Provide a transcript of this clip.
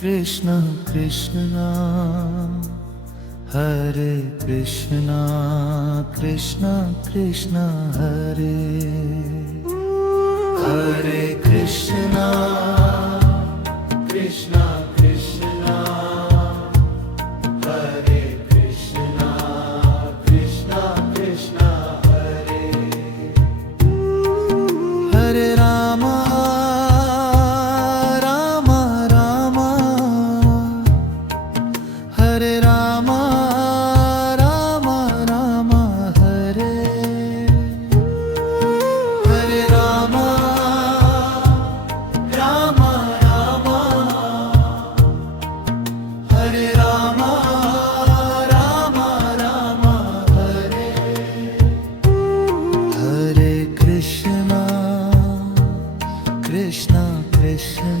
Krishna Krishna Hare Krishna Krishna Krishna Hare Hare Krishna Krishna Krishna Hare Krishna Krishna Krishna Hare Hare Ram Ram Ram Hare Ram Ram Ram Hare Hare Ram Ram Ram Hare Ram Ram Ram Hare Hare Krishna Krishna Krishna